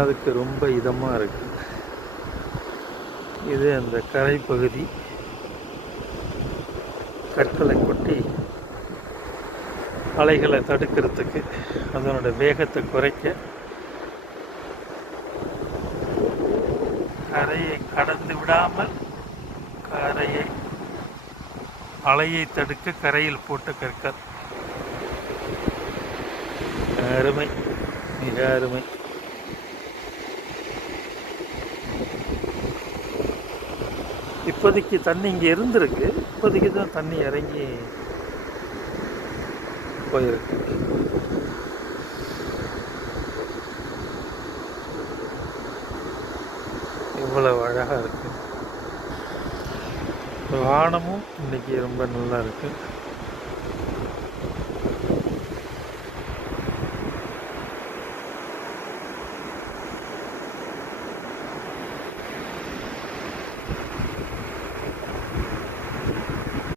மனதுக்கு ரொம்ப இதமாக இருக்குது. இது அந்த கரை பகுதி. கற்களை கொட்டி அலைகளை தடுக்கிறதுக்கு, அதனோட வேகத்தை குறைக்க, கரையை கடந்து விடாமல் அலையை தடுக்க கரையில் போட்ட கற்கள். அருமை, மிக அருமை. இப்போதைக்கு தண்ணி இங்கே இருந்திருக்கு. இப்போதைக்கு தான் தண்ணி இறங்கி போயிருக்கு. இவ்வளவு அழகாக இருக்கு. வானமும் இன்னைக்கு ரொம்ப நல்லா இருக்கு.